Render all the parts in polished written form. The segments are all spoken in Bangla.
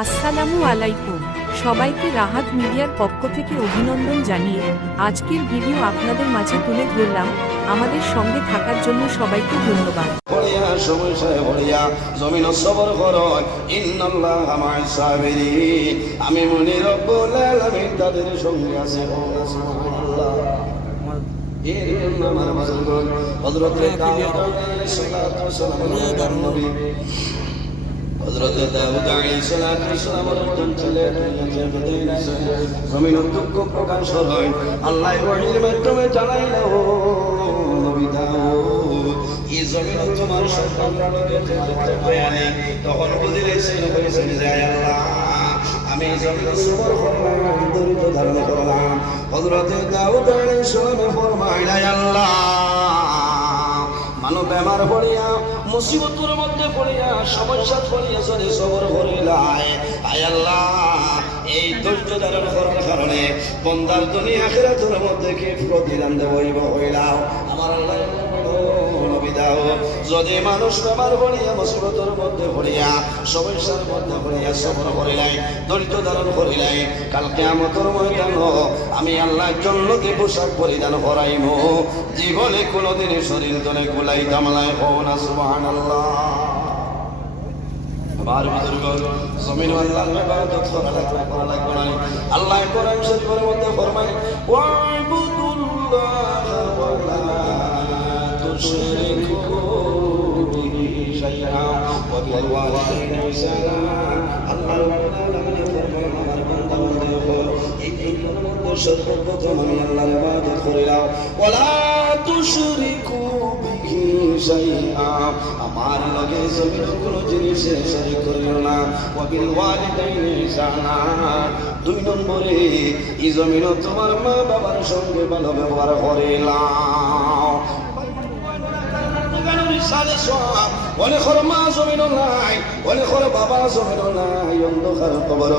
আসসালামু আলাইকুম, সবাইকে রাহাত মিডিয়ার পক্ষ থেকে অভিনন্দন জানিয়ে আজকের ভিডিও আপনাদের মাঝে তুলে ধরলাম। আমাদের সঙ্গে থাকার জন্য সবাইকে ধন্যবাদ। আমি মনে রব্বুল আলামিন তাদের সঙ্গে আছে। এর জন্য আমার বুজুর্গগণ হযরত দাউদ আলাইহিস সালাতু ওয়াস সালাম নবী হযরত দাউদ আলাইহিস সালাতু ওয়াস সালামের চলে জমিন দুঃখ প্রকাশ হয়। আল্লাহ ওহীর মাধ্যমে জানাইল, নবী দাউদ এই জমিন তোমার সন্তানকে মায়া নেই। তখন বুঝিলেছেন হয়েছেন যে আল্লাহ আমি জমিন সবর করলাম, দরিদ্র ধারণ করলাম। হযরত দাউদ আলাইহিস সালাম ফরমাইলেন, আল্লাহ মানব বেমার পড়িয়া মুসিবতের মধ্যে পড়িয়া সমস্যা পড়িয়া যদি সবর করিলাই, আয় আল্লাহ এই ধৈর্য ধারণ করার কারণে বন্দার দুনিয়া আখিরাতের মধ্যে কি প্রতিদান দেব হইলাও। আমার আল্লাহ যদি মানুষ বেমার পড়িয়া মুসিবতের মধ্যে পড়িয়া সমস্যার মধ্যে পড়িয়া সবর করিলাই, ধৈর্য ধারণ করিলাই, কাল কিয়ামতের ময়দান আমি আল্লাহর জন্য কি পোশাক পরিধান করাইব, জীবনে কোনোদিন শরীর তলে গুলাই দামলায় হও না সুবহানাল্লাহ। আমার বুজুর্গ জমিন আল্লাহর ইবাদত করা লাগবে না। আল্লাহ কোরআন শরীফের মধ্যে ফরমায়, ওয়া'বুদুল্লাহ ওয়া লা তুশরিকু বিহি শাইআ ওয়া বিল ওয়ালিদাইনি ইহসানা। আল্লাহ রাব্বুল আলামিন ফরমায়, আমার বান্দা বান্দিগণ এই দুনিয়ার মধ্যে সর্বপ্রথম আমি আল্লাহর ইবাদত করিলাম, ওয়া লা তুশরিকু বিহি শাইআ, আমার লগে জমিন কোনো জিনিসের শরীক করিও না। ওয়া বিল ওয়ালিদাইনি ইহসানা, দুই নম্বরে এই জমিন তোমার মা বাবার সঙ্গে ভালো ব্যবহার করিলাম। অনেক মা জমিন নাই, অনেক বাবা জমিন নাই, অন্ধকার কবর।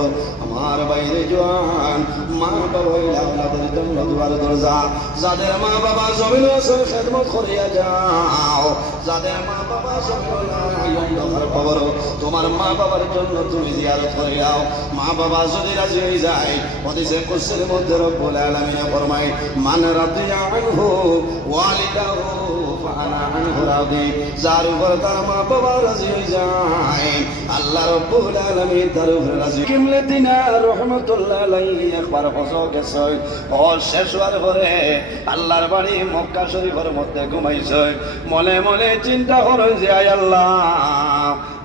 আমার বাইরে জোয়ান মা বাবা আপনাদের জন্য দুয়ার দরজা। যাদের মা বাবা জমিন আছে খেদমত করিয়া যাও, যাদের মা বাবা জমিন নাই অন্ধকার কবর, তোমার মা বাবার জন্য তুমি জিয়ারত করে যাও। মা বাবা যদি রাজি হয়ে যায়, হাদিসে কুদসির মধ্যে রব্বুল আলামিন ফরমায়, মান রাদিয়া আনহু ওয়ালিদাহু ফাআনা আনহু রাদি। যার উপর তার মা বাবা রাজি হয়ে যায়, আল্লাহ রব্বুল আলামিন তার উপর রাজি। কিমলে দিনা রহমাতুল্লাহ আলাইহি একবার হজ গেছে, হজ শেষ হওয়ার পরে আল্লাহর বাড়ি মক্কা শরীফের মধ্যে ঘুমাইছে। মনে মনে চিন্তা করে যে আয় আল্লাহ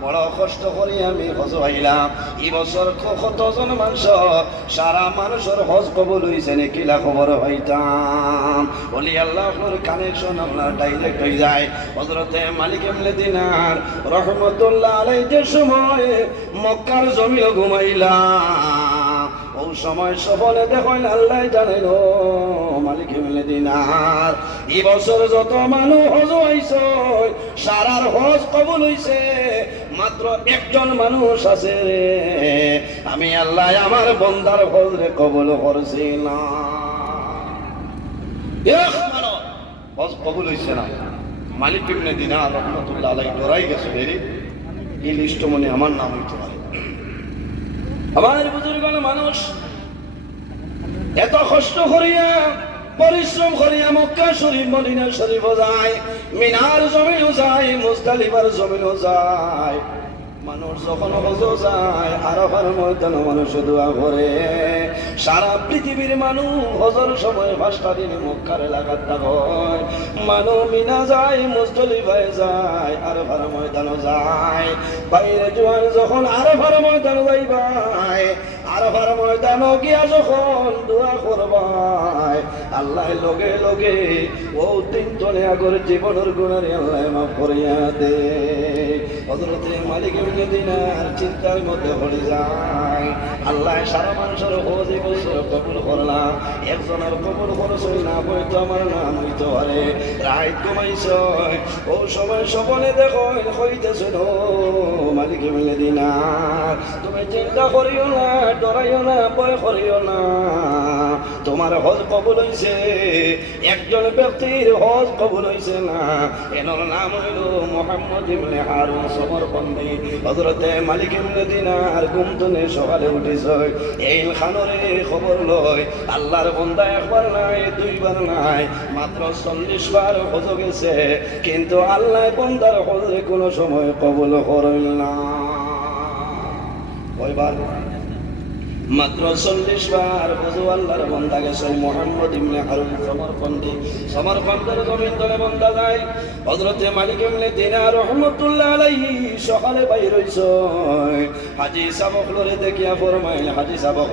বড় কষ্ট করি আমি হজ আইলাম, এই বছর কতজন মানুষ সারা মানুষের হজ কবুল হইছে নাকি খবর হইতাম। বলি আল্লাহ আপনার কানেকশন আপনার ডাইরেক্ট হয়ে যায়। হযরতে মালিক ইবনে দিনার রহমাতুল্লাহ আলাইহি যে সময় মক্কার জমিন ঘুমাইলাম, ওই সময় সফলে দেখেন আল্লাহ জানেন মালিক ইবনে দিনার এই বছর যত মানুষ হজ হইছে সারার হজ কবুল হইছে, মাত্র একজন মানুষ আছে রে, আমি আল্লাহ আমার বন্দার হজ রে কবুল করছি না। হজ কবুল হইছে না। মালিক ইবনে দিনার রহমাতুল্লাহ আলাইহি ডরাই গেছে, এই লিস্ট মনে আমার নাম হইতে পারে। আমার বুজুর্গগণ মানুষ এত কষ্ট করিয়া পরিশ্রম করিয়া মক্কা শরীফ মদিনা শরীফ যায়, মিনার জমিনও যায়, মুজদালিফার জমিনও যায়। মানুষ যখন হজ যায় আরাফার ময়দানে মানুষ দোয়া করে। সারা পৃথিবীর মানুষ হজের সময় 5টা দিন মক্কার এলাকার থাকয়। মানুষ মিনা যায়, মুজদালিফায় যায়, আরাফার ময়দানে যায়। বাইরে জোয়ান যখন আরাফার ময়দানে যাইবাই, আরাফার ময়দানে গিয়া যখন দোয়া করবাই, আল্লাহ লগে লগে ও 3 জনে আগর জীবনের গুনারে আল্লাহ মাফ করিয়া দে। হযরতে মালিক ইবনে দিনার চিন্তার মধ্যে পড়ে যায়, আল্লাহ সারা মানুষের হজ এই বছর কবুল করলাম, একজনের কবুল করছে না হয়তো আমার নাম হইতে পারে। রাত ঘুমাইছে, ও সময় সপনে দেখো হইতেছে মালিক ইবনে দিনার, তুমি চিন্তা করিও না, ডরাইও না, ভয় করিও না, তোমার হজ কবুল হইছে। একজন ব্যক্তির হজ কবুল হইছে না, এনার নাম হইল মুহাম্মদ ইবনে হারুন সমরকন্দি। হযরতে মালিক ইবনে দিনার গুমতনে সকালে উঠেছে, এই খানরে খবর লয় আল্লাহর বান্দা একবার নাই দুইবার নাই মাত্র 40 বার হজ গেছে, কিন্তু আল্লাহ বান্দার হজরে কোনো সময় কবুল করেন না। কয়বার? মাত্র 40 বার হজু আল্লাহর বান্দা গেছে। মুহাম্মদ ইবনে হারুন সমরকন্দি, সমরকন্দের জমিন তলে বান্দা যায়। হযরতে মালিক ইবনে দিনার রাহমাতুল্লাহ আলাইহি সকালে বাইর হইছে, হাজী সাবক লরে দেখিয়া ফরমাইল, হাজী সাবক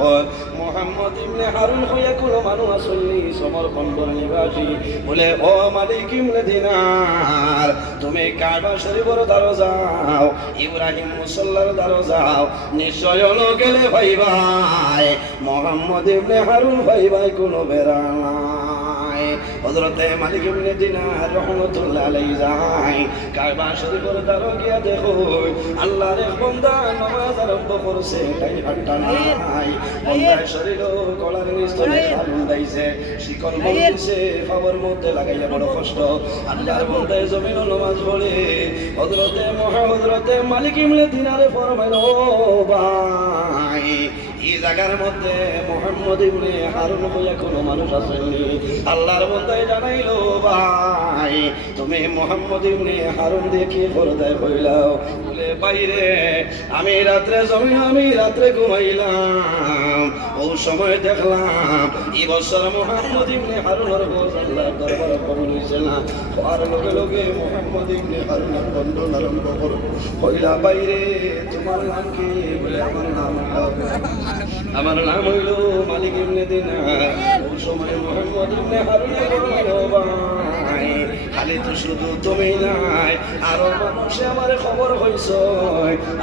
মুহাম্মদ ইবনে হারুন হইয়া কোনো মানুষ আসেনি সমরকন্দর নিবাসী। বলে ও মালিক ইবনে দিনার, তুমি কাবা শরীফের দ্বারে যাও, ইব্রাহিম মুসাল্লার দ্বারে যাও, নিশ্চয় গেলে ভাইবা মুহাম্মদ ইবনে হারুন ভাই কোনো বেড়া নাই। হযরতে মালিক ইবনে দিনার রাহমাতুল্লাহ আলাইহি যায়, কাবা শরীফের দ্বারে গিয়া দেখো আল্লাহর এক বান্দা নামাজ আরম্ভ করছে, তাই হাঁটা নাই, বান্দার শরীর গলার নিচে আগুন দাইছে, শিকল বলছে, খাবার মধ্যে লাগাইয়া বড় কষ্ট। আল্লাহর বান্দা জমিন নামাজ পড়ে। হযরতে মালিক ইবনে দিনারে ফরমাইল, ও ভাই এই জায়গার মধ্যে মুহাম্মদ ইবনে হারুন হইয়া কোনো মানুষ আসেনি। আল্লাহর বান্দা জানাইলো, ভাই তুমি মুহাম্মদ ইবনে হারুন দেখি পর্দায় হইলাও। বলে বাইরে আমি রাত্রে ঘুমাইলাম, ও সময় দেখলাম এই বছর মুহাম্মদ ইবনে হারুনের হজ আল্লাহর দরবারে কবুল হইছে না। আর লগে লগে মুহাম্মদ ইবনে হারুনের বন্ধন আরম্ভ করবো। হইলা বাইরে তোমার নাম কি? বলে আমার নাম হইল মালিক ইবনে দিনার। ওই সময় মুহাম্মদ ইবনে হারুন বলল, ভাই খালি তো শুধু তুমি নাই, আরো মানুষে আমার খবর হইছ,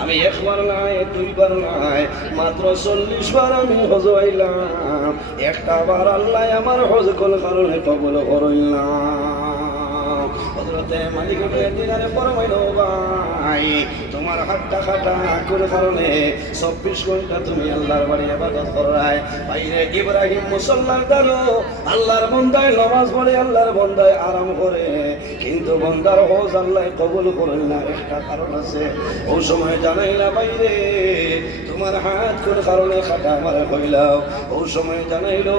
আমি একবার নাই দুইবার নাই মাত্র 40 বার আমি হজ হইলাম, একটা বার আল্লাহ আমার হজ কোন কারণে কবুল করল না। হযরতে মালিক ইবনে দিনারে ফরমাইল, ভাই তোমার হাতটা খাটা কোন কারণে 24 ঘন্টা তুমি আল্লাহর বাড়ি ইবাদত করায়, বাইরে ইব্রাহিম মুসাল্লার দ্বারে আল্লাহর বান্দায় নামাজ পড়ে, আল্লাহর বান্দায় আরাম করে, কিন্তু বান্দার হজ আল্লাহ কবুল করেন না, একটা কারণ আছে। ওই সময় জানাই না বাইরে তোমার হাত কোন কারণে খাটা আমার হইলাও। ওই সময় জানাইলো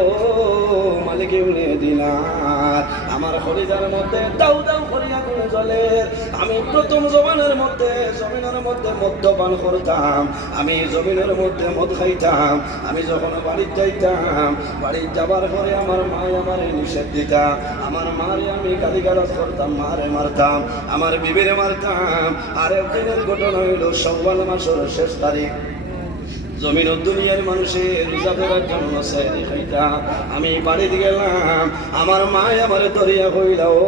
মালিক ইবনে দিনার, আমার খলিজার মধ্যে দাউ দাউ করিয়া কোন জলের, আমি প্রথম জমিনের মধ্যে মদ্যপান করতাম, আমি জমিনের মধ্যে মদ খাইতাম, আমি যখন বাড়ি যাইতাম, বাড়ি যাবার পরে আমার মা আমারে নিষেধ দিতাম, আমার মারে আমি গালিগালাজ করতাম, মারে মারতাম, আমার বিবিরে মারতাম। আর একদিনের ঘটনা হইল শাওয়াল মাসের শেষ তারিখ, জমিন দুনিয়ার মানুষের রোজা ধরার জন্য সেহরি খাইতাম, আমি বাড়িতে গেলাম, আমার মা আমার দরিয়া কইলা, ও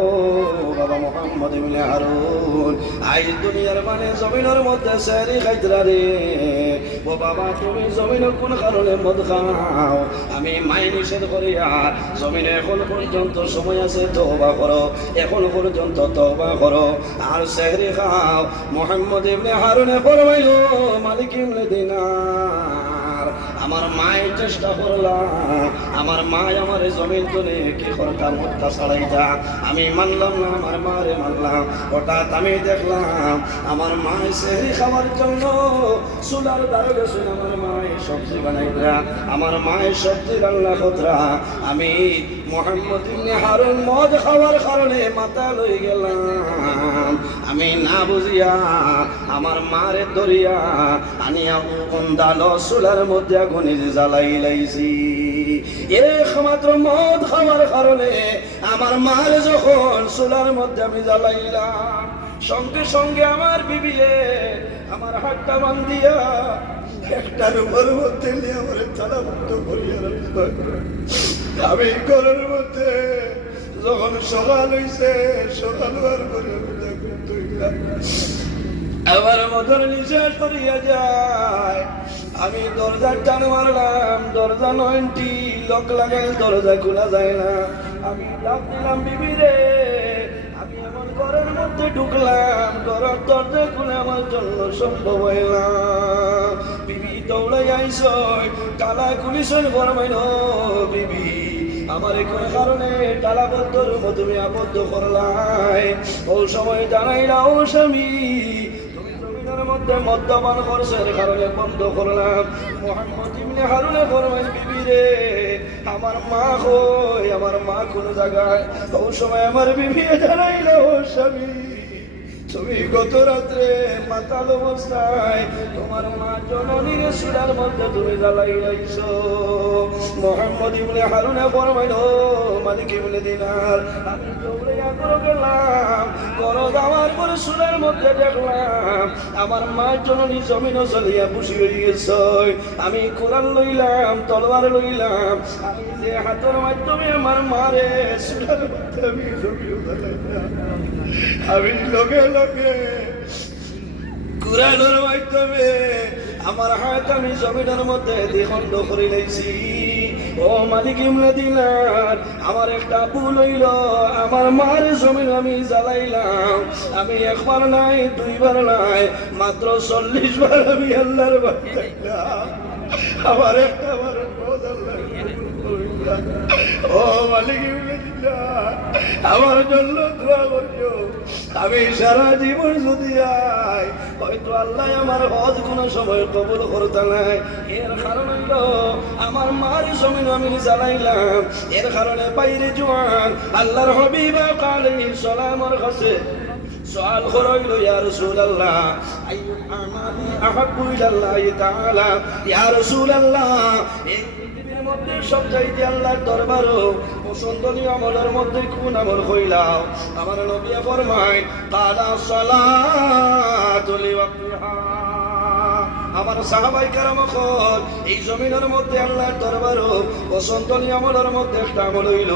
বাবা মুহাম্মদ ইবনে হারুন, আজ দুনিয়ার মানে জমিনের মধ্যে সেহরি খাইতরা রে, ও বাবা তুমি জমিনের কোন কারণে মদ খাও? আমি মাই নিষেধ করি, আর জমিনে এখন পর্যন্ত সময় আছে তওবা করো, এখন পর্যন্ত তওবা করো আর সেহরি খাও। মুহাম্মদ ইবনে হারুনে ফরমাইল, মালিক ইবনে দিনার, আমার মায়ের চেষ্টা করলাম, আমার মা আমার জমিন তুলে কি করতাম হত্যা ছাড়াইতা, আমি মানলাম না, আমার মারে মানলাম। হঠাৎ আমি দেখলাম আমার মায়ের সেহরি খাওয়ার জন্য চুলার দ্বারে গেছে, আমার মায়ের সবজি বানাইতা, আমার মায়ের সবজি রান্না খতরা, আমি মুহাম্মদ ইবনে হারুন মদ খাওয়ার কারণে মাথা লই গেলাম, আমি না বুঝিয়া আমার মারে দরিয়া আনিয়া কোন্দাল চুলার মধ্যে আগুনে জ্বালাই লাইছি। একমাত্র মদ খাওয়ার কারণে আমার মার যখন চুলার মধ্যে আমি জ্বালাইলাম, সঙ্গে সঙ্গে আমার বিবিয়ে আমার হাতটা বান্ধিয়া একটা রুমের মধ্যে নিয়ে আমার তালাবদ্ধ করিয়া রাখত। আমি ঘরের মধ্যে যখন সকাল হইছে, সকাল হওয়ার পরে আমার মতন নিচে সরিয়া যায়, আমি দরজার টান মারলাম, দরজা 9টি লক লাগাই, দরজা খোলা যায় না, আমি ডাক দিলাম বিবি রে, আমি এমন ঘরের মধ্যে ঢুকলাম, ঘরের দরজা খুলে আমার জন্য সম্ভব হইলাম। বিবি দৌড়াই আইস কালা কুলিশন ফরমাইল বিবি আমার কোন কারণে তালাবদ্ধর তুমি আবদ্ধ করলাই ও সময় জানাইলা ও স্বামী তুমি জমিনের মধ্যে মদ্যপান করছেন কারণে বন্ধ করলাম মুহাম্মদ ইবনে হারুনে ফরমাইল বিবি রে আমার মা কই আমার মা কোন জায়গায় ও সময় আমার বিবি জানাইলা ও স্বামী তুমি গত রাত্রে মাতাল অবস্থায় তোমার মা জননীর সুরার মধ্যে তুমি জ্বালাই লাইছো মুহাম্মদ ইবনে হারুনে ফরমাইল মালিক ইবনে দিনার আমি দৌড়ে আগরে গেলাম করো যাওয়ার পরে সুরার মধ্যে দেখলাম আমার মা জননী জমিন চলিয়া বসে গিয়েছে আমি কোরআন লইলাম তলোয়ার লইলাম আমি যে হাতের মাধ্যমে আমার মারে সুরার মধ্যে আমি জমিন জ্বালাইলাম আমি লগে লগে কুরআনের মাধ্যমে আমার হাত আমি জমিনের মধ্যে দ্বিখণ্ড করে লাইছি ও মালিক ইবনে দিনার আমার একটা ভুল হইল আমার মার জমিন আমি জ্বালাইলাম আমি একবার নাই দুইবার নাই মাত্র 40 বার আমি আল্লাহর বাড়ি যাইলাম আমার একটা বার ও মালিক ইবনে দিনার আমার জন্য দোয়া করিও আমি সারা জীবন যদি আই হয়তো আল্লাহ আমার হজ কোন সময় কবুল করতে নাই এর কারণ হইল আমার মার জমিন আমি জ্বালাইলাম এর কারণে বাইরে জোয়ান আল্লাহর হাবিব আলাইহিস সালামের কাছে سؤال خرج يا رسول الله أي الأعمال أحب إلى الله تعالى يا رسول الله মধ্যে সবচাইতে আল্লাহর দরবারও পছন্দনীয় আমলের মধ্যে কোন আমল কইলাও আমার নবী ফরমায় কালা সালাতু লিওয়াক্তিহা আমার সাহাবায়ে কেরাম কল এই জমিনের মধ্যে আল্লাহর দরবারও পছন্দনীয় আমলের মধ্যে একটা আমল হইল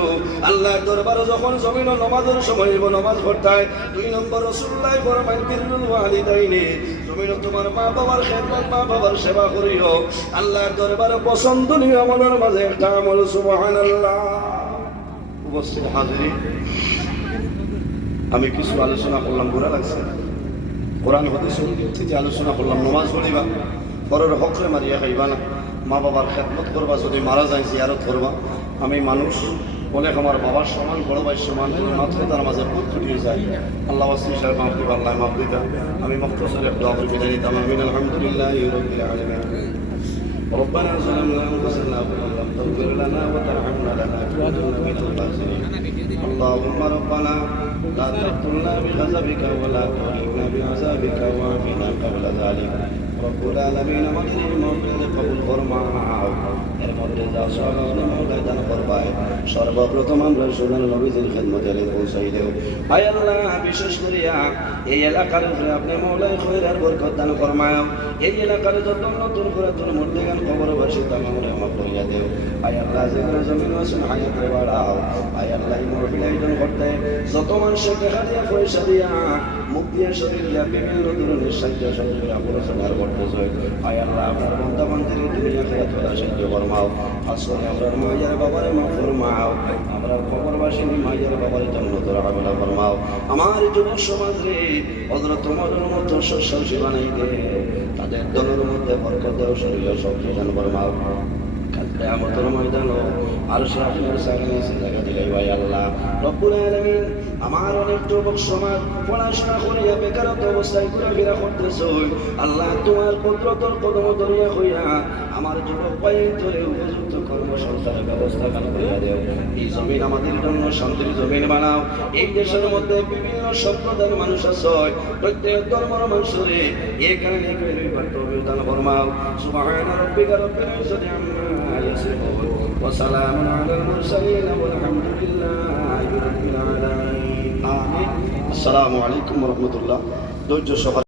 আল্লাহর দরবারে যখন জমিনে নামাজের সময় নামাজ পড়তায় 2 নম্বর রাসূলুল্লাহ ফরমায় বিরুল ওয়ালিদাইনি জমিনে তোমার মা বাবার খেদমত মা বাবার সেবা করিও আল্লাহর দরবারে পছন্দনীয় আমলের মাঝে একটা আমল সুবহানাল্লাহ উপস্থিত হাজিরিন আমি কিছু আলোচনা করলাম বুরা লাগছে কোরআন হাদিসের ভিত্তিতে আলোচনা করলাম নামাজ পড়িবা পরের হকরে মারিয়া খাইবা না মা বাবার খেদমত করবা যদি মারা যায় জিয়ারত করবা আমি মানুষ অনেক আমার বাবার সমান বড় ভাই সমান মাত্র তার মাঝে ভুল ছুটিয়ে যায় আল্লাহ ওয়াসি সাহেব মাফি আল্লাহ মাফ দিতা আমি মুখতাসর দোয়া করে বিদায় নিতাম আমিন আলহামদুলিল্লাহ রাব্বিল আলামিন ربنا ظلمنا انفسنا وان لم تغفر لنا وترحمنا لنكونن من الخاسرين اللهم ربنا لا تقتلنا بغضبك ولا تهلكنا بعذابك واعفنا قبل ذلك رب العالمين আমাদের এই মাহফিল কবুল ফরমাও এর মধ্যে যা সওয়াল মওলাই দান করবায় সর্বপ্রথম আমরা সোনার নবীজির খেদমতে পৌঁছাই দেও আয় আল্লাহ বিশেষ করিয়া এই এলাকার উপরে আপনি মওলাই খৈর আর বরকত দান ফরমাও এই এলাকার যত নতুন করে তোর মধ্যে গান কবরবাসী তামামরে মাফ করিয়া দেও আয় আল্লাহ যেখানে জমিন আছেন হায়াত বাড়াও আয় আল্লাহ এই মাহফিল আয়োজন করতে যত মানুষের দেখা দিয়া পয়সা দিয়া মুখ দিয়া শরীর দিয়া বিভিন্ন ধরনের সাহায্য সহযোগিতা আলোচনার করতেছে আয় আল্লাহ আপনার বান্দা বান্দির দুনিয়া খেয়াত করা সাহায্য ফরমাও আসলে আমরা মায়ের বাবারে মাফ ফরমাও আমরা কবরবাসী মায়ের বাবারে জান্নাত রাহমাত ফরমাও আমার যুবক সমাজ রে হযরত তোমার মতো শস্য বানাই দে তাদের দলের মধ্যে বরকত দাও শরীরে শক্তি দান ফরমাও কিয়ামতের ময়দানে আরশে আপনার সামনে এসে দেখা দিলে ভাই আল্লাহ রব্বুল আলামিন আমার অনেক যুবক সমাজ পড়াশোনা করিয়া বেকারত্ব অবস্থায় ঘোরাফেরা করতেছে আল্লাহ তোমার কুদরতের কদম ধরিয়া হইয়া আমার যুবক ভাই ধরে উপযুক্ত কর্মসংস্থানের ব্যবস্থা করিয়া দেও এই জমিন আমাদের জন্য শান্তির জমিন বানাও এই দেশের মধ্যে বিভিন্ন সম্প্রদায়ের মানুষ আছে প্রত্যেক ধর্মের মানুষরে এই কারণে দান ফরমাও সুবহানা রাব্বিকা রাব্বিল ইজ্জাতি আম্মা ইয়াসিফুন ওয়া সালামুন আলাল মুরসালিন ওয়ালহামদুলিল্লাহি রাব্বিল আলামিন আমিন আসসালামু আলাইকুম ওয়া রাহমাতুল্লাহ ধৈর্য সহ